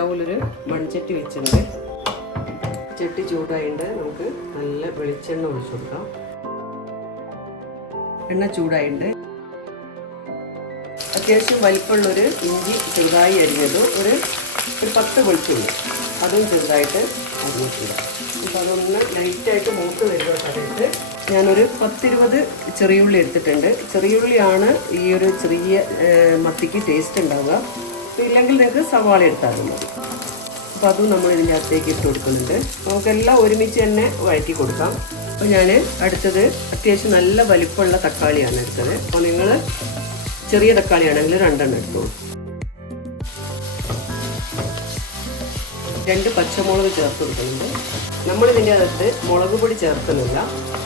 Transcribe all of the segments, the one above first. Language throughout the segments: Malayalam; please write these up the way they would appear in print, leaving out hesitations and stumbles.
സ്റ്റൗവിലൊരു മൺചട്ടി വെച്ചിട്ടുണ്ട്. ചട്ടി ചൂടായിട്ട് നമുക്ക് നല്ല വെളിച്ചെണ്ണ ഒഴിച്ചു കൊടുക്കാം. എണ്ണ ചൂടായിട്ട് അത്യാവശ്യം വലിപ്പമുള്ളൊരു ഇഞ്ചി ചെറുതായി അരിഞ്ഞതും ഒരു 10 വെളുത്തുള്ളി അതും ചെറുതായിട്ട് അരിഞ്ഞിട്ടുണ്ട്. അപ്പോൾ അതൊന്ന് ലൈറ്റായിട്ട് മൂത്ത് വരുന്ന സമയത്ത് ഞാനൊരു 10-20 ചെറിയുള്ളി എടുത്തിട്ടുണ്ട്. ചെറിയുള്ളിയാണ് ഈ ഒരു ചെറിയ മത്തിക്ക് ടേസ്റ്റ് ഉണ്ടാവുക. ഇല്ലെങ്കിൽ നിങ്ങൾക്ക് സവാള എടുത്താൽ മതി. അപ്പോൾ അതും നമ്മൾ ഇതിൻ്റെ അകത്തേക്ക് ഇട്ട് കൊടുക്കുന്നുണ്ട്. നമുക്കെല്ലാം ഒരുമിച്ച് തന്നെ വഴറ്റി കൊടുക്കാം. അപ്പോൾ ഞാൻ അടുത്തത് അത്യാവശ്യം നല്ല വലിപ്പമുള്ള തക്കാളിയാണ് എടുത്തത്. അപ്പോൾ നിങ്ങൾ ചെറിയ തക്കാളിയാണെങ്കിൽ 2 എടുത്തോളൂ. 2 പച്ചമുളക് ചേർത്ത് കൊടുക്കുന്നുണ്ട്. നമ്മളിതിൻ്റെ അകത്ത് മുളക് പൊടി ചേർക്കുന്നില്ല,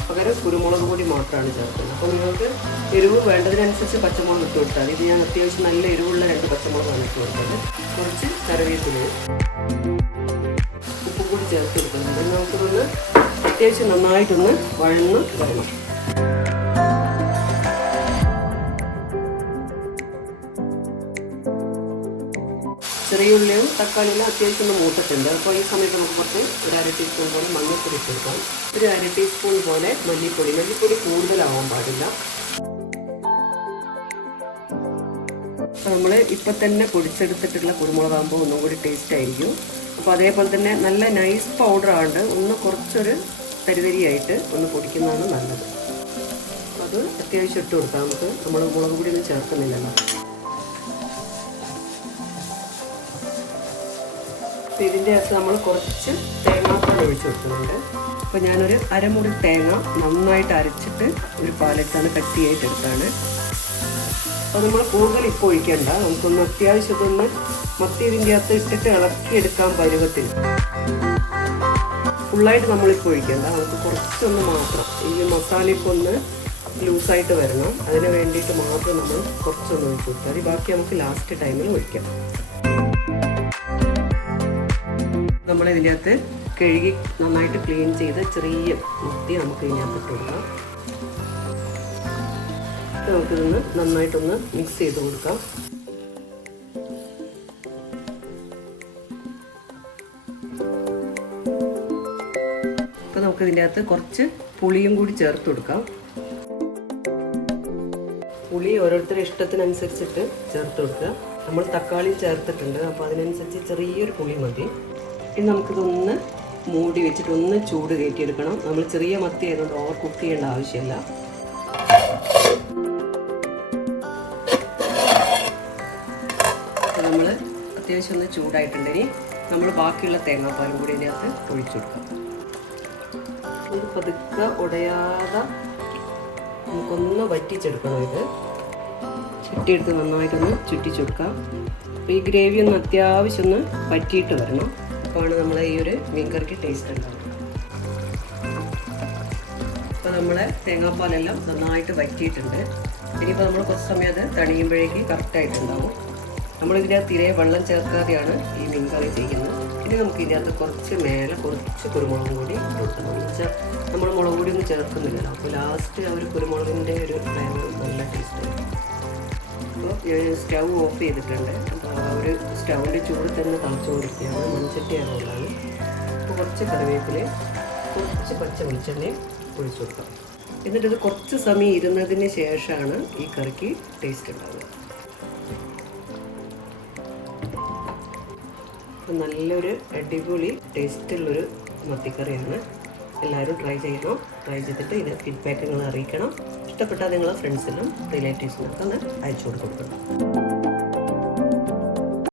പകരം കുരുമുളക് പൊടി മാത്രമാണ് ചേർക്കുന്നത്. അപ്പോൾ നിങ്ങൾക്ക് എരിവ് വേണ്ടതിനനുസരിച്ച് പച്ചമുളക് ഇട്ട് കൊടുത്താൽ ഇത് ഞാൻ അത്യാവശ്യം നല്ല എരിവുള്ള 2 പച്ചമുളകാണ് ഇട്ട് കൊടുത്തത്. കുറച്ച് കറിവേപ്പിലയും ഉപ്പും കൂടി ചേർത്ത് കൊടുക്കുന്നുണ്ട്. നമുക്കിതൊന്ന് അത്യാവശ്യം നന്നായിട്ടൊന്ന് വഴന്ന് വരണം. ചെറിയ ഉള്ളിയും തക്കാളിയും അത്യാവശ്യം ഒന്ന് മൂത്തിട്ടുണ്ട്. അപ്പോൾ ഈ സമയത്ത് നമുക്ക് കുറച്ച് ഒരു 1/2 ടീസ്പൂൺ പോലെ മഞ്ഞൾപ്പൊടി ഇട്ട് കൊടുക്കാം. ഒരു 1/2 ടീസ്പൂൺ പോലെ മല്ലിപ്പൊടി കൂടുതലാവാൻ പാടില്ല. നമ്മൾ ഇപ്പം തന്നെ പൊടിച്ചെടുത്തിട്ടുള്ള കുരുമുളകാകുമ്പോൾ ഒന്നും കൂടി ടേസ്റ്റ് ആയിരിക്കും. അപ്പോൾ അതേപോലെ തന്നെ നല്ല നൈസ് പൗഡർ ആണ്ട് ഒന്ന് കുറച്ചൊരു തരിതരിയായിട്ട് ഒന്ന് പൊടിക്കുന്നതാണ് നല്ലത്. അപ്പോൾ അത് അത്യാവശ്യം ഇട്ട് കൊടുക്കാം. നമുക്ക് നമ്മൾ മുളക് പൊടി ഒന്നും ചേർക്കുന്നില്ലല്ലോ. അപ്പോൾ ഇതിൻ്റെ അകത്ത് നമ്മൾ കുറച്ച് തേങ്ങാപ്പാൽ ഒഴിച്ച് കൊടുക്കുന്നുണ്ട്. അപ്പോൾ ഞാനൊരു അരമുറി തേങ്ങ നന്നായിട്ട് അരച്ചിട്ട് ഒരു പാലത്താണ് കട്ടിയായിട്ട് എടുത്താണ്. അപ്പോൾ നമ്മൾ കൂടുതൽ ഇപ്പോൾ ഒഴിക്കേണ്ട, നമുക്കൊന്ന് അത്യാവശ്യത്തൊന്ന് മത്തി ഇതിൻ്റെ അകത്ത് ഇട്ടിട്ട് ഇളക്കിയെടുക്കാൻ പരുവത്തിൽ. ഫുള്ളായിട്ട് നമ്മളിപ്പോൾ ഒഴിക്കേണ്ട, നമുക്ക് കുറച്ചൊന്ന് മാത്രം ഈ മസാല ഇപ്പോൾ ഒന്ന് ലൂസായിട്ട് വരണം. അതിന് വേണ്ടിയിട്ട് മാത്രം നമ്മൾ കുറച്ചൊന്ന് ഒഴിച്ച് കൊടുത്താൽ ബാക്കി നമുക്ക് ലാസ്റ്റ് ടൈമിൽ ഒഴിക്കാം. നമ്മൾ ഇതിനകത്ത് കഴുകി നന്നായിട്ട് ക്ലീൻ ചെയ്ത് ചെറിയ മത്തി നമുക്ക് ഇതിനകത്ത് ഇട്ട് കൊടുക്കാം. നമുക്കിതൊന്ന് നന്നായിട്ടൊന്ന് മിക്സ് ചെയ്ത് കൊടുക്കാം. അപ്പോൾ നമുക്കിതിൻ്റെ അകത്ത് കുറച്ച് പുളിയും കൂടി ചേർത്ത് കൊടുക്കാം. പുളി ഓരോരുത്തരുടെ ഇഷ്ടത്തിനനുസരിച്ചിട്ട് ചേർത്ത് കൊടുക്കുക. നമ്മൾ തക്കാളി ചേർത്തിട്ടുണ്ട്, അപ്പോൾ അതിനനുസരിച്ച് ചെറിയൊരു പുളി മതി. ഇനി നമുക്കിതൊന്ന് മൂടി വെച്ചിട്ട് ഒന്ന് ചൂട് കയറ്റിയെടുക്കണം. നമ്മൾ ചെറിയ മത്തി ആയതുകൊണ്ട് ഓവർ കുക്ക് ചെയ്യേണ്ട ആവശ്യമില്ല. നമ്മൾ അത്യാവശ്യം ഒന്ന് ചൂടായിട്ടുണ്ടെങ്കിൽ നമ്മൾ ബാക്കിയുള്ള തേങ്ങാപ്പാലും കൂടി ഇതിനകത്ത് ഒഴിച്ചു കൊടുക്കാം. ഇത് പതുക്കെ ഉടയാതെ നമുക്കൊന്ന് വറ്റിച്ചെടുക്കണം. ഇത് ചുറ്റിയെടുത്ത് നന്നായിട്ടൊന്ന് ചുറ്റിച്ചെടുക്കാം. അപ്പോൾ ഈ ഗ്രേവി ഒന്ന് അത്യാവശ്യം ഒന്ന് വറ്റിയിട്ട് വരണം. അപ്പോഴാണ് നമ്മളെ ഈ ഒരു മീൻകറിക്ക് ടേസ്റ്റ് ഉണ്ടാവുക. അപ്പോൾ നമ്മളെ തേങ്ങാപ്പാലെല്ലാം നന്നായിട്ട് വറ്റിയിട്ടുണ്ട്. ഇനിയിപ്പോൾ നമ്മൾ കുറച്ച് സമയം അത് തണിയുമ്പോഴേക്ക് കറക്റ്റായിട്ടുണ്ടാവും. നമ്മളിതിനകത്ത് തീരെ വെള്ളം ചേർക്കാതെയാണ് ഈ മീൻകറി ചെയ്യുന്നത്. ഇനി നമുക്ക് ഇതിനകത്ത് കുറച്ച് മേലെ കുറച്ച് കുരുമുളകും കൂടി ഇട്ട് കൊടുക്കണം. എന്ന് വെച്ചാൽ നമ്മൾ മുളക് പൊടി ഒന്നും ചേർക്കുന്നില്ലല്ലോ. അപ്പോൾ ലാസ്റ്റ് ആ ഒരു കുരുമുളകിൻ്റെ ഒരു ഫ്ലേവർ നല്ല ടേസ്റ്റായിരിക്കും. അപ്പോൾ സ്റ്റൗ ഓഫ് ചെയ്തിട്ടുണ്ട്. അപ്പോൾ ആ ഒരു സ്റ്റൗവിൻ്റെ ചൂട് തന്നെ തിളച്ചുകൊണ്ടിരിക്കുകയാണ്. മൺചട്ടി ആയതുകൊണ്ടാണ്. അപ്പോൾ കുറച്ച് കറിവേപ്പിലയും കുറച്ച് പച്ച വെളിച്ചെണ്ണയും ഒഴിച്ചു കൊടുക്കാം. എന്നിട്ടിത് കുറച്ച് സമയം ഇരുന്നതിന് ശേഷമാണ് ഈ കറിക്ക് ടേസ്റ്റ് ഉണ്ടാവുക. നല്ലൊരു അടിപൊളി ടേസ്റ്റുള്ളൊരു മത്തിക്കറിയാണ്. എല്ലാവരും ട്രൈ ചെയ്യണം. ട്രൈ ചെയ്തിട്ട് ഇത് ഫീഡ്ബാക്ക് നിങ്ങൾ അറിയിക്കണം. ഇഷ്ടപ്പെട്ടാൽ നിങ്ങളെ ഫ്രണ്ട്സിനും റിലേറ്റീവ്സിനൊക്കെ ഒന്ന് അയച്ചു കൊടുക്കണം.